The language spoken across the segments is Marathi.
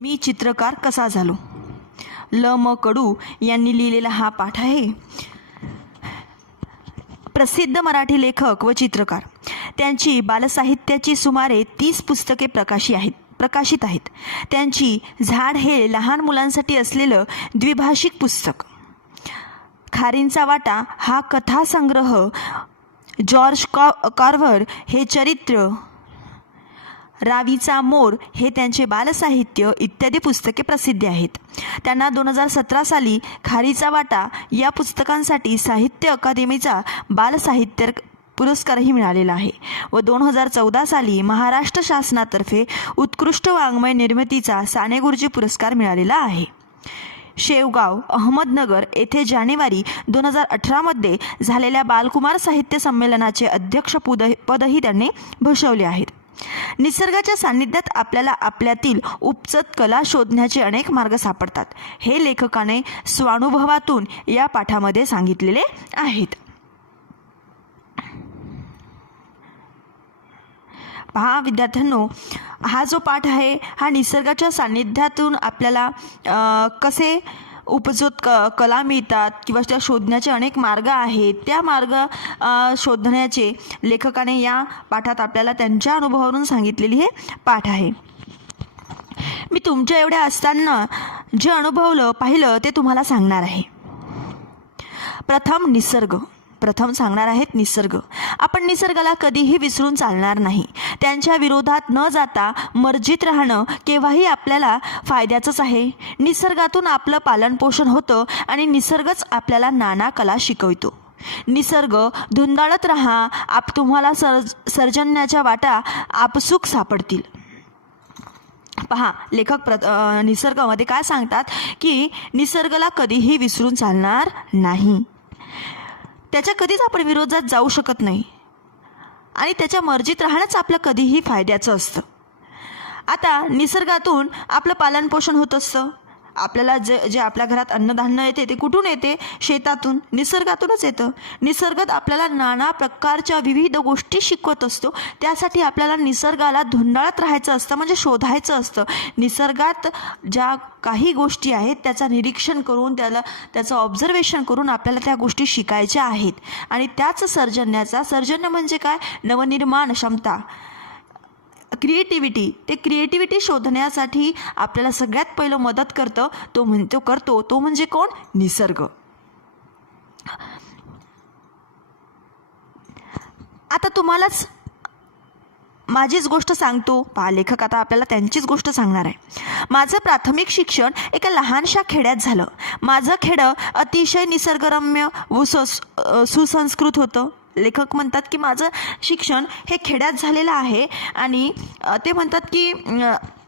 मी चित्रकार कसा झालो. ल म कडू यांनी लिहिलेला हा पाठ आहे. प्रसिद्ध मराठी लेखक व चित्रकार. त्यांची बालसाहित्याची सुमारे 30 पुस्तके प्रकाशित आहेत. त्यांची झाड हे लहान मुलांसाठी असलेलं द्विभाषिक पुस्तक, खारींचा वाटा हा कथासंग्रह, जॉर्ज कार्व्हर हे चरित्र, रावीचा मोर हे त्यांचे बालसाहित्य इत्यादी पुस्तके प्रसिद्ध आहेत. त्यांना 2017 साली खारीचा वाटा या पुस्तकांसाठी साहित्य अकादमीचा बालसाहित्य पुरस्कारही मिळालेला आहे व 2014 साली महाराष्ट्र शासनातर्फे उत्कृष्ट वाङ्मय निर्मितीचा साने गुरुजी पुरस्कार मिळालेला आहे. शेवगाव, अहमदनगर येथे जानेवारी 2018 मध्ये झालेल्या बालकुमार साहित्य संमेलनाचे अध्यक्षपदही त्यांनी भूषवले आहेत. निसर्गाच्या सान्निध्यात आपल्याला आपल्यातील उपजत कला शोधण्याचे अनेक मार्ग सापडतात, हे लेखकाने स्वानुभवातून या पाठामध्ये सांगितलेले आहेत. पहा विद्यार्थ्यांनो, हा जो पाठ आहे हा निसर्गाच्या सान्निध्यातून आपल्याला कसे उपजत कला मिळतात किंवा त्या शोधण्याचे अनेक मार्ग आहेत, त्या मार्ग शोधण्याचे लेखकाने या पाठात आपल्याला त्यांच्या अनुभवावरून सांगितलेली हे पाठ आहे. मी तुमच्या एवढ्या असताना जे अनुभवलं पाहिलं ते तुम्हाला सांगणार आहे. प्रथम सांगणार आहेत निसर्ग. आपण निसर्गाला कधीही विसरून चालणार नाही. त्यांच्या विरोधात न जाता मर्जीत राहणं केव्हाही आपल्याला फायद्याचंच आहे. निसर्गातून आपलं पालनपोषण होतं आणि निसर्गच आपल्याला नाना कला शिकवतो. निसर्ग धुंदाळत राहा, तुम्हाला सर्जनाच्या वाटा आपसूक सापडतील. पहा लेखक निसर्गामध्ये काय सांगतात की निसर्गाला कधीही विसरून चालणार नाही. त्याच्या कधीच आपण विरोधात जाऊ शकत नाही आणि त्याच्या मर्जीत राहणंच आपलं कधीही फायद्याचं असतं. आता निसर्गातून आपलं पालनपोषण होत असतं. आपल्याला जे आपल्या घरात अन्नधान्य येते ते कुठून येते? शेतातून, निसर्गातूनच येतं. निसर्गात आपल्याला नाना प्रकारच्या विविध गोष्टी शिकवत असतो. त्यासाठी आपल्याला निसर्गाला धुंडाळत राहायचं असतं, म्हणजे शोधायचं असतं. निसर्गात ज्या काही गोष्टी आहेत त्याचं निरीक्षण करून त्याचं ऑब्झर्वेशन करून आपल्याला त्या गोष्टी शिकायच्या आहेत. आणि त्याच सर्जन म्हणजे काय? नवनिर्माण क्षमता, क्रिएटिव्हिटी. ते क्रिएटिव्हिटी शोधण्यासाठी आपल्याला सगळ्यात पहिलं मदत करतं तो म्हणजे कोण? निसर्ग. आता तुम्हालाच माझीच गोष्ट सांगतो. पहा लेखक आता आपल्याला त्यांचीच गोष्ट सांगणार आहे. माझं प्राथमिक शिक्षण एका लहानशा खेड्यात झालं. माझं खेडं अतिशय निसर्गरम्य व सुसंस्कृत होतं. लेखक म्हणतात की माझं शिक्षण हे खेड्यात झालेलं आहे आणि ते म्हणतात की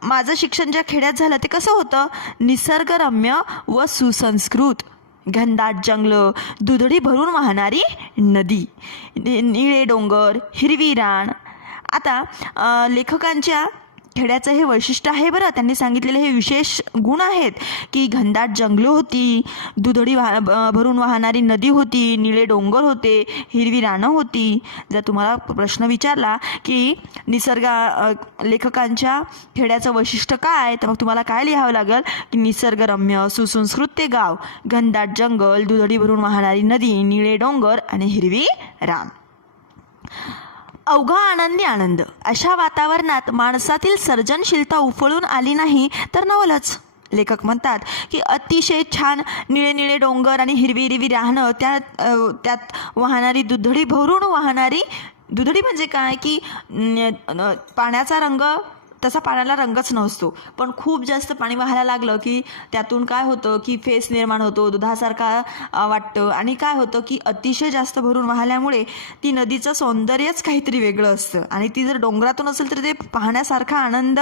माझं शिक्षण ज्या खेड्यात झालं ते कसं होतं? निसर्गरम्य व सुसंस्कृत. घनदाट जंगलं, दुधडी भरून वाहणारी नदी, निळे डोंगर, हिरवी रान. आता लेखकांच्या खेड्याचं हे वैशिष्ट्य आहे बरं. त्यांनी सांगितलेले हे विशेष गुण आहेत की घनदाट जंगलं होती, दुधडी भरून वाहणारी नदी होती, निळे डोंगर होते, हिरवी रानं होती. जर तुम्हाला प्रश्न विचारला की लेखकांच्या खेड्याचं वैशिष्ट्य काय, तर मग तुम्हाला काय लिहावं लागेल की निसर्गरम्य सुसंस्कृत ते गाव, घनदाट जंगल, दुधडी भरून वाहणारी नदी, निळे डोंगर आणि हिरवी रान. अवघा आनंदी आनंद. अशा वातावरणात माणसातील सर्जनशीलता उफळून आली नाही तर नवलच. लेखक म्हणतात की अतिशय छान निळे निळे डोंगर आणि हिरवी हिरवी राहणं, त्यात वाहणारी दुधडी भरून वाहणारी. दुधडी म्हणजे काय की पाण्याचा रंग, तसा पाण्याला रंगच नसतो, पण खूप जास्त पाणी वाहायला लागलं की त्यातून काय होतं की फेस निर्माण होतो, दुधासारखा वाटतं. आणि काय होतं की अतिशय जास्त भरून वाहल्यामुळे ती नदीचं सौंदर्यच काहीतरी वेगळं असतं आणि ती जर डोंगरातून असेल तर ते पाहण्यासारखा आनंद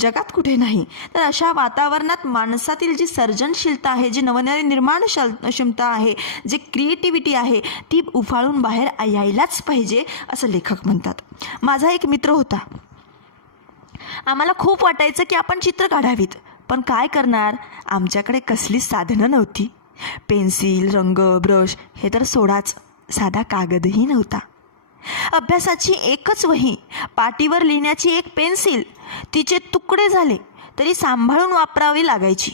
जगात कुठे नाही. तर अशा वातावरणात माणसातील जी सर्जनशीलता आहे, जी नवनिर्माण क्षमता आहे, जी क्रिएटिव्हिटी आहे, ती उफाळून बाहेर यायलाच पाहिजे असं लेखक म्हणतात. माझा एक मित्र होता. आम्हाला खूप वाटायचं की आपण चित्र काढावीत, पण काय करणार? आमच्याकडे कसलीच साधनं नव्हती. पेन्सिल, रंग, ब्रश हे तर सोडाच, साधा कागदही नव्हता. अभ्यासाची एकच वही, पाटीवर लिहिण्याची एक पेन्सिल, तिचे तुकडे झाले तरी सांभाळून वापरावी लागायची.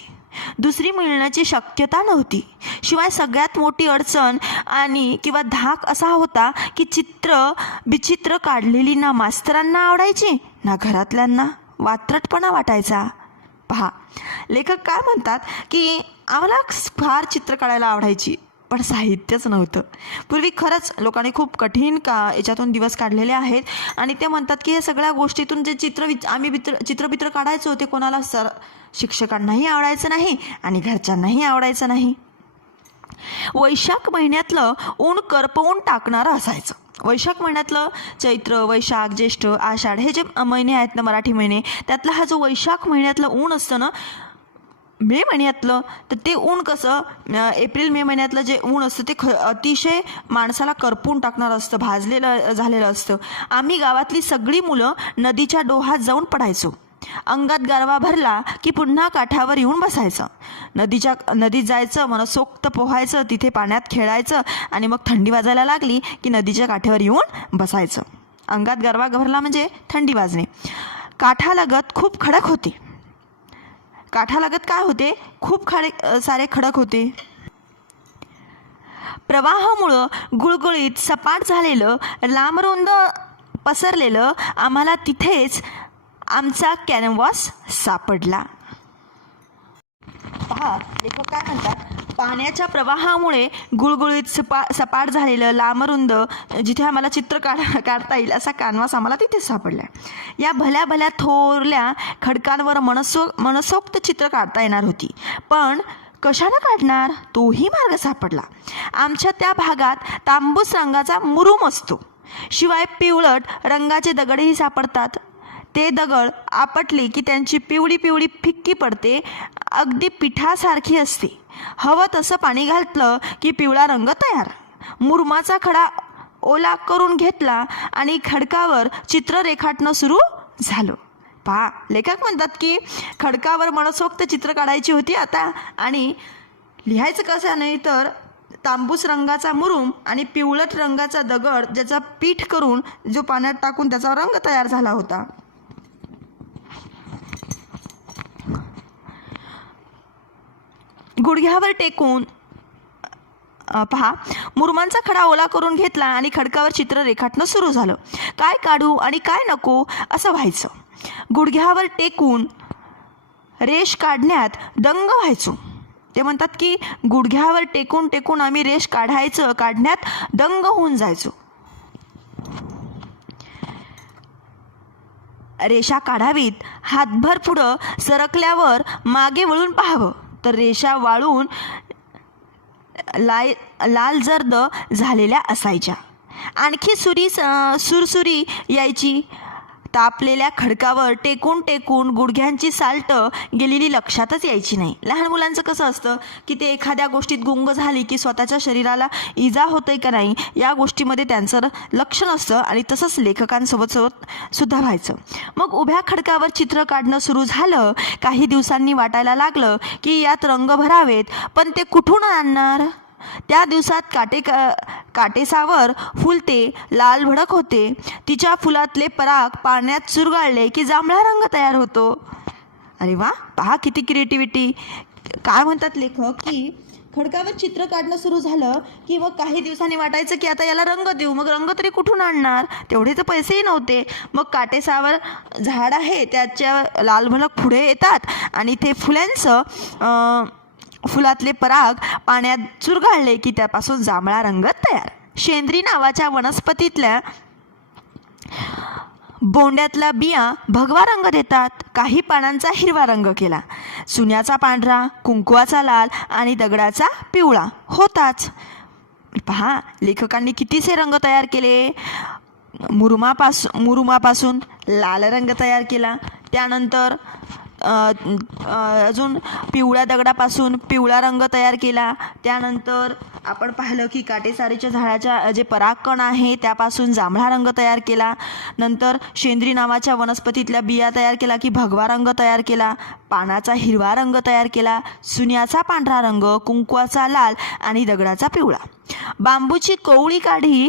दुसरी मिळण्याची शक्यता नव्हती. शिवाय सगळ्यात मोठी अडचण आणि किंवा धाक असा होता की विचित्र काढलेली ना मास्तरांना आवडायची ना घरातल्यांना. वात्रटपणा वाटायचा. पहा, लेखक काय म्हणतात की आम्हाला फार चित्र काढायला आवडायची, पण साहित्यच नव्हतं. पूर्वी खरंच लोकांनी खूप कठीण याच्यातून दिवस काढलेले आहेत आणि ते म्हणतात की या सगळ्या गोष्टीतून जे आम्ही चित्रबित्र काढायचो ते कोणाला शिक्षकांनाही आवडायचं नाही आणि घरच्यांनाही आवडायचं नाही. वैशाख महिन्यातलं ऊन करपवून टाकणारं असायचं. वैशाख महिन्यातलं चैत्र, वैशाख, ज्येष्ठ, आषाढ हे जे महिने आहेत ना मराठी महिने, त्यातला हा जो वैशाख महिन्यातलं ऊन असतं ना, मे महिन्यातलं, तर ते ऊन कसं एप्रिल मे महिन्यातलं जे ऊन असतं ते अतिशय माणसाला करपून टाकणारं असतं, भाजलेलं झालेलं असतं. आम्ही गावातली सगळी मुलं नदीच्या डोहात जाऊन पडायचो. अंगात गारवा भरला की पुन्हा काठावर येऊन बसायचं. नदीत जायचं, मनसोक्त पोहायचं, तिथे पाण्यात खेळायचं आणि मग थंडी वाजायला लागली की नदीच्या काठावर येऊन बसायचं. अंगात गारवा भरला म्हणजे थंडी वाजणे. काठालगत खूप खडक होते. काठालगत काय होते? खूप सारे खडक होते. प्रवाहामुळं गुळगुळीत सपाट झालेलं, लांबरुंद पसरलेलं आम्हाला तिथेच आमचा कॅनव्हास सापडला. पहा, लेखक काय म्हणतात, पाण्याच्या प्रवाहामुळे गुळगुळीत सपाट झालेलं, लांबरुंद, जिथे आम्हाला चित्र काढता येईल असा कॅनव्हास आम्हाला तिथे सापडला. या भल्या भल्या थोरल्या खडकांवर मनसोक्त चित्र काढता येणार होती, पण कशानं काढणार तोही मार्ग सापडला. आमच्या त्या भागात तांबूस रंगाचा मुरूम असतो. शिवाय पिवळट रंगाचे दगडही सापडतात. ते दगड आपटले की त्यांची पिवळी पिवळी फिक्की पडते, अगदी पिठासारखी असते. हवं तसं पाणी घातलं की पिवळा रंग तयार. मुरमाचा खडा ओला करून घेतला आणि खडकावर चित्र रेखाटणं सुरू झालं. पहा, लेखक म्हणतात की खडकावर मनसोक्त चित्र काढायची होती आता, आणि लिहायचं कसं नाही तर तांबूस रंगाचा मुरूम आणि पिवळट रंगाचा दगड ज्याचा पीठ करून जो पाण्यात टाकून त्याचा रंग तयार झाला होता. गुडघ्यावर टेकून पहा, मुरुमांचा खडा ओला करून घेतला आणि खडकावर चित्र रेखाटणं सुरू झालं. काय काढू आणि काय नको असं व्हायचं. गुडघ्यावर टेकून रेष काढण्यात दंग व्हायचो. ते म्हणतात की गुडघ्यावर टेकून टेकून आम्ही रेष काढण्यात दंग होऊन जायचो. रेषा काढावीत, हातभर पुढं सरकल्यावर मागे वळून पाहावं, तर रेषा वाळून लाल जर्द झालेल्या असायच्या. आणखी सुरसुरी यायची. तापलेल्या खडकावर टेकून टेकून गुडघ्यांची साल्टं गेलेली लक्षातच यायची नाही. लहान मुलांचं कसं असतं की ते एखाद्या गोष्टीत गुंग झाली की स्वतःच्या शरीराला इजा होते का नाही या गोष्टीमध्ये त्यांचं लक्ष नसतं, आणि तसंच लेखकांसोबत सुद्धा व्हायचं. मग उभ्या खडकावर चित्र काढणं सुरू झालं. काही दिवसांनी वाटायला लागलं की यात रंग भरावेत, पण ते कुठून आणणार? त्या दिवसात काटेसावर फुलते, लाल भडक होते. तिच्या फुलातले पराग पाण्यात चुरगाळले की जांभळा रंग तयार होतो. अरे वा, पहा किती क्रिएटिव्हिटी. काय म्हणतात लेखक की खडकावर चित्र काढणं सुरू झालं की मग काही दिवसांनी वाटायचं की आता याला रंग देऊ. मग रंग तरी कुठून आणणार? तेवढे तर पैसेही नव्हते. मग काटेसावर झाड आहे, त्याच्या लाल भडक पुढे येतात आणि ते फुलातले पराग पाण्यात चुरगाळले की त्यापासून जांभळा रंग तयार. शेंद्री नावाच्या वनस्पतीतल्या बोंड्यातला बिया भगवा रंग देतात. काही पानांचा हिरवा रंग केला, चुन्याचा पांढरा, कुंकवाचा लाल आणि दगडाचा पिवळा होताच. पहा, लेखकांनी कितीसे रंग तयार केले. मुरुमापासून लाल रंग तयार केला. त्यानंतर अजून पिवळ्या दगडापासून पिवळा रंग तयार केला. त्यानंतर आपण पाहिलं की काटेसारीच्या झाडाच्या जे परागकण आहे त्यापासून जांभळा रंग तयार केला. नंतर शेंद्री नावाच्या वनस्पतीतल्या बिया तयार केला की भगवा रंग तयार केला. पानाचा हिरवा रंग तयार केला. चुन्याचा पांढरा रंग, कुंकवाचा लाल आणि दगडाचा पिवळा. बांबूची कोवळी काढी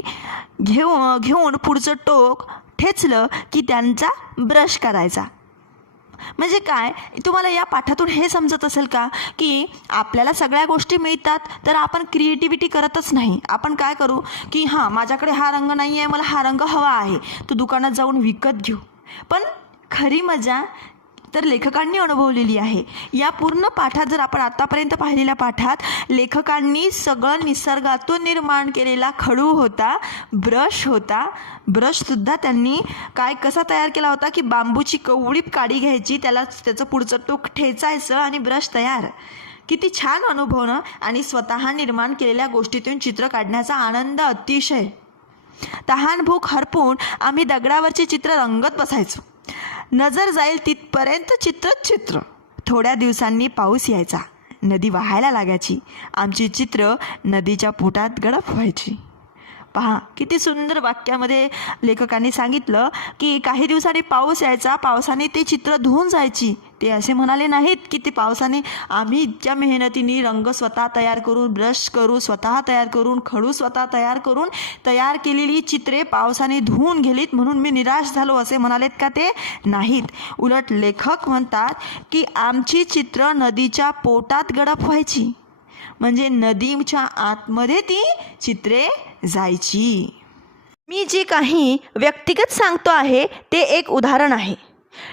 घेऊन पुढचं टोक ठेचलं की त्यांचा ब्रश करायचा. म्हणजे काय, तुम्हाला या पाठातून हे समजत असेल का की आपल्याला सगळ्या गोष्टी मिळतात तर आपण क्रिएटिव्हिटी करतच नाही. आपण काय करू की हां, माझ्याकडे हा रंग नाही आहे, मला हा रंग हवा आहे, तो दुकानात जाऊन विकत घेऊ. पण खरी मजा तर लेखकांनी अनुभवलेली आहे. या पूर्ण पाठात जर आपण आतापर्यंत पाहिलेल्या पाठात लेखकांनी सगळं निसर्गातून निर्माण केलेला खडू होता, ब्रश होता. ब्रशसुद्धा त्यांनी कसा तयार केला होता की बांबूची कवळी काडी घ्यायची, त्याचं पुढचं टोक ठेचायचं आणि ब्रश तयार. किती छान अनुभव ना. आणि स्वतः निर्माण केलेल्या गोष्टीतून चित्र काढण्याचा आनंद अतिशय. तहान भूक हरपून आम्ही दगडावरची चित्र रंगत बसायचो. नजर जाईल तिथपर्यंत चित्र. थोड्या दिवसांनी पाऊस यायचा, नदी वाहायला लागायची, आमची चित्र नदीच्या पोटात गडप व्हायची. पहा किती सुंदर वाक्यामध्ये लेखकांनी सांगितलं की काही दिवसांनी पाऊस यायचा, पावसाने ते चित्र धुवून जायची. ते असे म्हणाले नाहीत की ते पावसाने आम्ही इतक्या मेहनतीने रंग स्वतः तयार करून, ब्रश करू स्वतः तयार करून, खडू स्वतः तयार करून तयार केलेली चित्रे पावसाने धुवून गेलीत म्हणून मी निराश झालो असे म्हणालेत का? ते नाहीत. उलट लेखक म्हणतात की आमची चित्र नदीच्या पोटात गडप व्हायची, म्हणजे नदीच्या आतमध्ये ती चित्रे जायची. मी जे काही व्यक्तिगत सांगतो आहे ते एक उदाहरण आहे.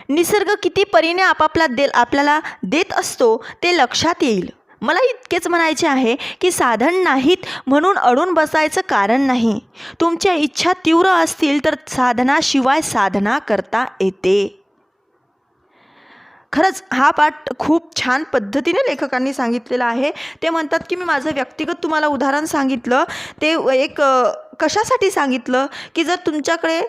निसर्ग किती परीने आपल्याला देत असतो ते लक्षात येईल. मला इतकेच म्हणायचे आहे की साधन नाहीत म्हणून अडून बसायचं कारण नाही. तुमच्या इच्छा तीव्र असतील तर साधनाशिवाय साधना करता येते. खरंच हा पाठ खूप छान पद्धतीने लेखकांनी सांगितलेला आहे. ते म्हणतात की मी माझं व्यक्तिगत तुम्हाला उदाहरण सांगितलं, ते एक कशासाठी सांगितलं की जर तुमच्याकडे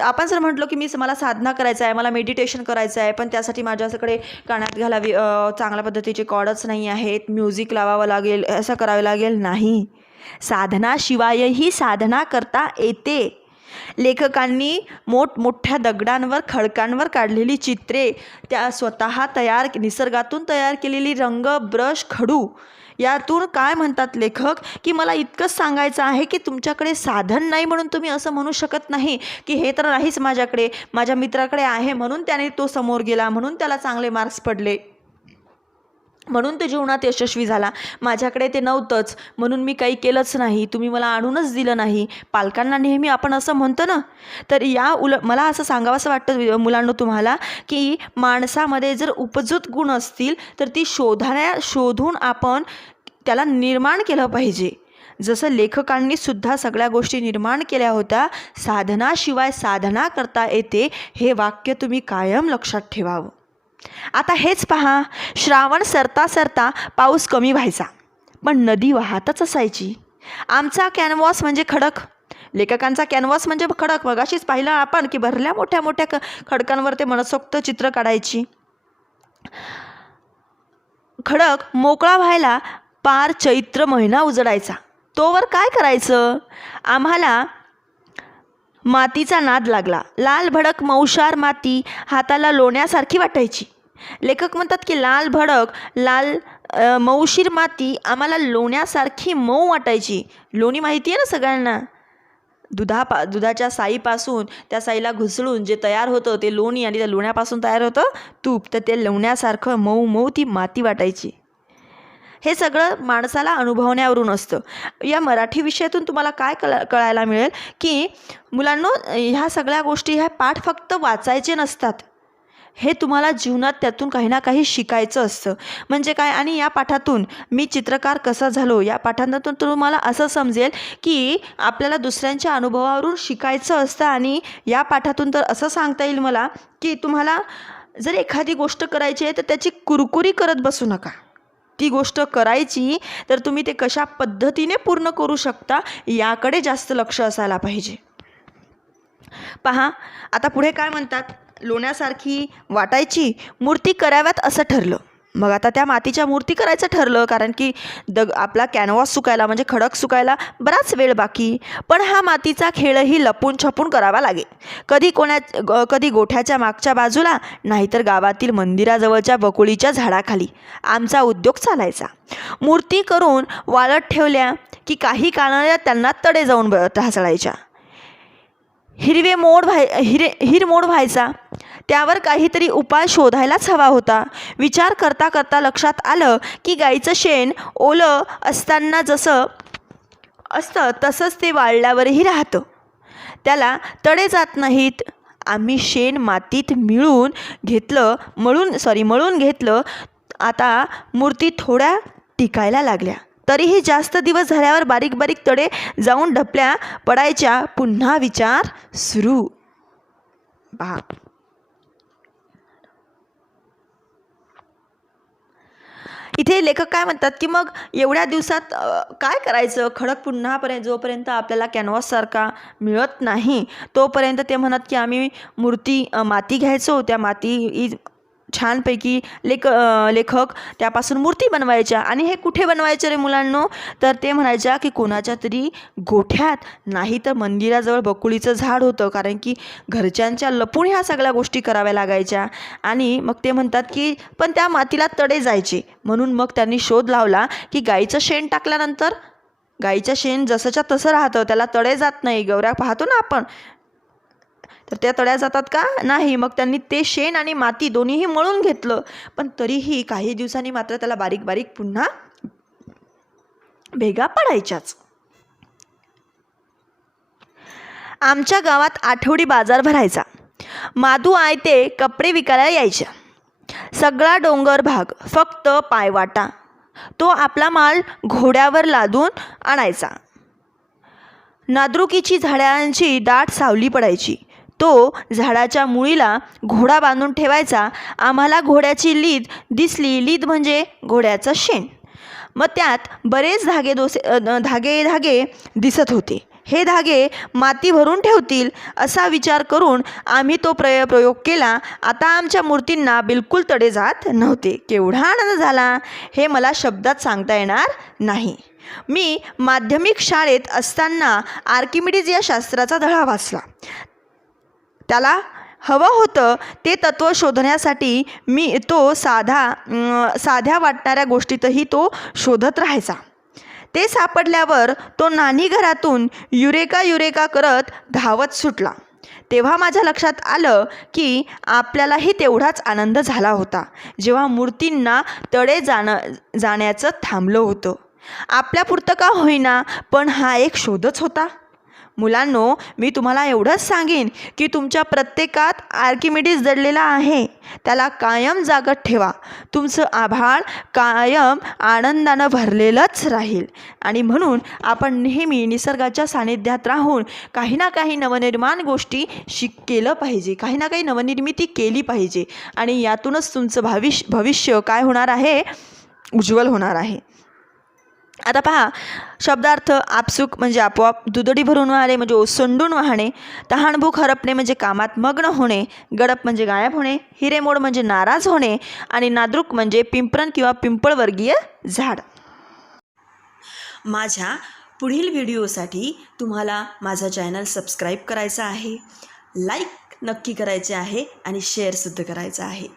आपण जर म्हटलं की मला साधना करायचं आहे, मला मेडिटेशन करायचं आहे, पण त्यासाठी माझ्याकडे कानात घालावी चांगल्या पद्धतीचे कॉर्डच नाही आहेत, म्युझिक लावावं लागेल, असं करावं लागेल. नाही, साधनाशिवायही साधना करता येते. लेखकांनी मोठमोठ्या दगडांवर, खडकांवर काढलेली चित्रे, त्या स्वतः निसर्गातून तयार केलेली रंग, ब्रश, खडू, यातून काय म्हणतात लेखक की मला इतकंच सांगायचं आहे की तुमच्याकडे साधन नाही म्हणून तुम्ही असं म्हणू शकत नाही की हे तर नाहीच माझ्याकडे, माझ्या मित्राकडे आहे म्हणून त्याने तो समोर गेला, म्हणून त्याला चांगले मार्क्स पडले, म्हणून तो जीवनात यशस्वी झाला, माझ्याकडे ते नव्हतंच म्हणून मी काही केलंच नाही, तुम्ही मला आणूनच दिलं नाही. पालकांना नेहमी आपण असं म्हणतो ना. तर मला असं सांगावंसं वाटतं मुलांनो तुम्हाला की माणसामध्ये जर उपजत गुण असतील तर ती शोधून आपण त्याला निर्माण केलं पाहिजे. जसं लेखकांनी सुद्धा सगळ्या गोष्टी निर्माण केल्या होत्या. साधनाशिवाय साधना करता येते, हे वाक्य तुम्ही कायम लक्षात ठेवावं. आता हेच पहा, श्रावण सरता सरता पाऊस कमी व्हायचा पण नदी वाहतच असायची. आमचा कॅनव्हास म्हणजे खडक, लेखकांचा कॅनव्हास म्हणजे खडक. मगाशीच पाहिलं आपण की भरल्या मोठ्या मोठ्या खडकांवर ते मनसोक्त चित्र काढायची. खडक मोकळा व्हायला पार चैत्र महिना उजडायचा. तोवर काय करायचं? आम्हाला मातीचा नाद लागला. लाल भडक मऊशार माती हाताला लोण्यासारखी वाटायची. लेखक म्हणतात की लाल मऊशीर माती आम्हाला लोण्यासारखी मऊ वाटायची. लोणी माहिती आहे ना सगळ्यांना, दुधाच्या साईपासून त्या साईला घुसळून जे तयार होतं ते लोणी, आणि त्या लोण्यापासून तयार होतं तूप. तर ते लोण्यासारखं मऊ ती माती वाटायची. हे सगळं माणसाला अनुभवण्यावरून असतं. या मराठी विषयातून तुम्हाला काय कळायला मिळेल की मुलांनो, ह्या सगळ्या गोष्टी, ह्या पाठ फक्त वाचायचे नसतात, हे तुम्हाला जीवनात त्यातून काही ना काही शिकायचं असतं. म्हणजे काय? आणि या पाठातून मी चित्रकार कसा झालो, या पाठांतून तुम्हाला असं समजेल की आपल्याला दुसऱ्यांच्या अनुभवावरून शिकायचं असतं. आणि या पाठातून तर असं सांगता येईल मला की तुम्हाला जर एखादी गोष्ट करायची आहे तर त्याची कुरकुरी करत बसू नका. ती गोष्ट करायची तर तुम्ही ते कशा पद्धतीने पूर्ण करू शकता याकडे जास्त लक्ष असायला पाहिजे. पहा आता पुढे काय म्हणतात, लोण्यासारखी वाटायची मूर्ती कराव्यात असं ठरलं. मग आता त्या मातीच्या मूर्ती करायचं ठरलं, कारण की आपला कॅनव्हास सुकायला म्हणजे खडक सुकायला बराच वेळ बाकी. पण हा मातीचा खेळही लपून छपून करावा लागेल. कधी गोठ्याच्या मागच्या बाजूला, नाहीतर गावातील मंदिराजवळच्या बकुळीच्या झाडाखाली आमचा उद्योग चालायचा. मूर्ती करून वाळत ठेवल्या की काही काळाने त्यांना तडे जाऊन ढासळायच्या. हिरमोड व्हायचा. त्यावर काहीतरी उपाय शोधायलाच हवा होता. विचार करता करता लक्षात आलं की गाईचं शेण ओलं असताना जसं असतं तसंच ते वाळल्यावरही राहतं. त्याला तडे जात नाहीत. आम्ही शेण मातीत मळून घेतलं. आता मूर्ती थोड्या टिकायला लागल्या. तरीही जास्त दिवस झाल्यावर बारीक बारीक तडे जाऊन ढपल्या पडायच्या. पुन्हा विचार सुरू. पहा, इथे लेखक काय म्हणतात की मग एवढ्या दिवसात काय करायचं. खडक जोपर्यंत आपल्याला कॅनव्हाससारखा मिळत नाही तोपर्यंत ते म्हणत की आम्ही माती घ्यायचो. त्या माती छानपैकी लेखक त्यापासून मूर्ती बनवायच्या. आणि हे कुठे बनवायचे रे मुलांनो, तर ते म्हणायच्या की कोणाच्या तरी गोठ्यात, नाही तर मंदिराजवळ बकुळीचं झाड होतं. कारण की घरच्यांच्या लपून ह्या सगळ्या गोष्टी कराव्या लागायच्या. आणि मग ते म्हणतात की पण त्या मातीला तडे जायचे. म्हणून मग त्यांनी शोध लावला की गाईचं शेण टाकल्यानंतर गाईचं शेण जसंच्या तसं राहतं, त्याला तडे जात नाही. गवऱ्या पाहतो ना आपण, तर त्या तड्या जातात का? नाही. मग त्यांनी ते शेण आणि माती दोन्हीही मळून घेतलं. पण तरीही काही दिवसांनी मात्र त्याला बारीक बारीक पुन्हा भेगा पडायच्याच. आमच्या गावात आठवडी बाजार भरायचा. माधू आयते कपडे विकायला यायच्या. सगळा डोंगर भाग फक्त पायवाटा. तो आपला माल घोड्यावर लादून आणायचा. नाद्रुकीची झाडांची दाट सावली पडायची. तो झाडाच्या मुळीला घोडा बांधून ठेवायचा. आम्हाला घोड्याची लीद दिसली. लीद म्हणजे घोड्याचं शेण. मग त्यात बरेच धागे दिसत होते. हे धागे माती भरून ठेवतील असा विचार करून आम्ही तो प्रयोग केला. आता आमच्या मूर्तींना बिलकुल तडे जात नव्हते. केवढा आनंद झाला हे मला शब्दात सांगता येणार नाही. मी माध्यमिक शाळेत असताना आर्किमिडीज या शास्त्राचा धडा वाचला. त्याला हवं होतं ते तत्त्व शोधण्यासाठी मी तो साध्या वाटणाऱ्या गोष्टीतही तो शोधत राहायचा. ते सापडल्यावर तो न्हाणीघरातून युरेका करत धावत सुटला. तेव्हा माझ्या लक्षात आलं की आपल्यालाही तेवढाच आनंद झाला होता जेव्हा मूर्तींना तडे जाण्याचं थांबलं होतं. आपल्यापुरतं का होईना, पण हा एक शोधच होता. मुलांनो, मी तुम्हाला एवढंच सांगेन की तुमच्या प्रत्येकात आर्किमिडीज दडलेला आहे. त्याला कायम जागत ठेवा. तुमचं आभाळ कायम आनंदानं भरलेलंच राहील. आणि म्हणून आपण नेहमी निसर्गाच्या सानिध्यात राहून काही ना काही नवनिर्माण गोष्टी केलं पाहिजे. काही ना काही नवनिर्मिती केली पाहिजे. आणि यातूनच तुमचं भविष्य काय होणार आहे, उज्ज्वल होणार आहे. आता पहा, शब्दार्थ आपसुक म्हणजे आपोआप, दुधडी भरून वाहणे म्हणजे ओसंडून वाहणे, तहानभूक हरपणे म्हणजे कामात मग्न होणे, गडप म्हणजे गायब होणे, हिरेमोड म्हणजे नाराज होणे आणि नाद्रुक म्हणजे पिंपरण किंवा पिंपळवर्गीय झाड. माझ्या पुढील व्हिडिओसाठी तुम्हाला माझा चॅनल सबस्क्राईब करायचा आहे, लाईक नक्की करायचे आहे आणि शेअरसुद्धा करायचा आहे.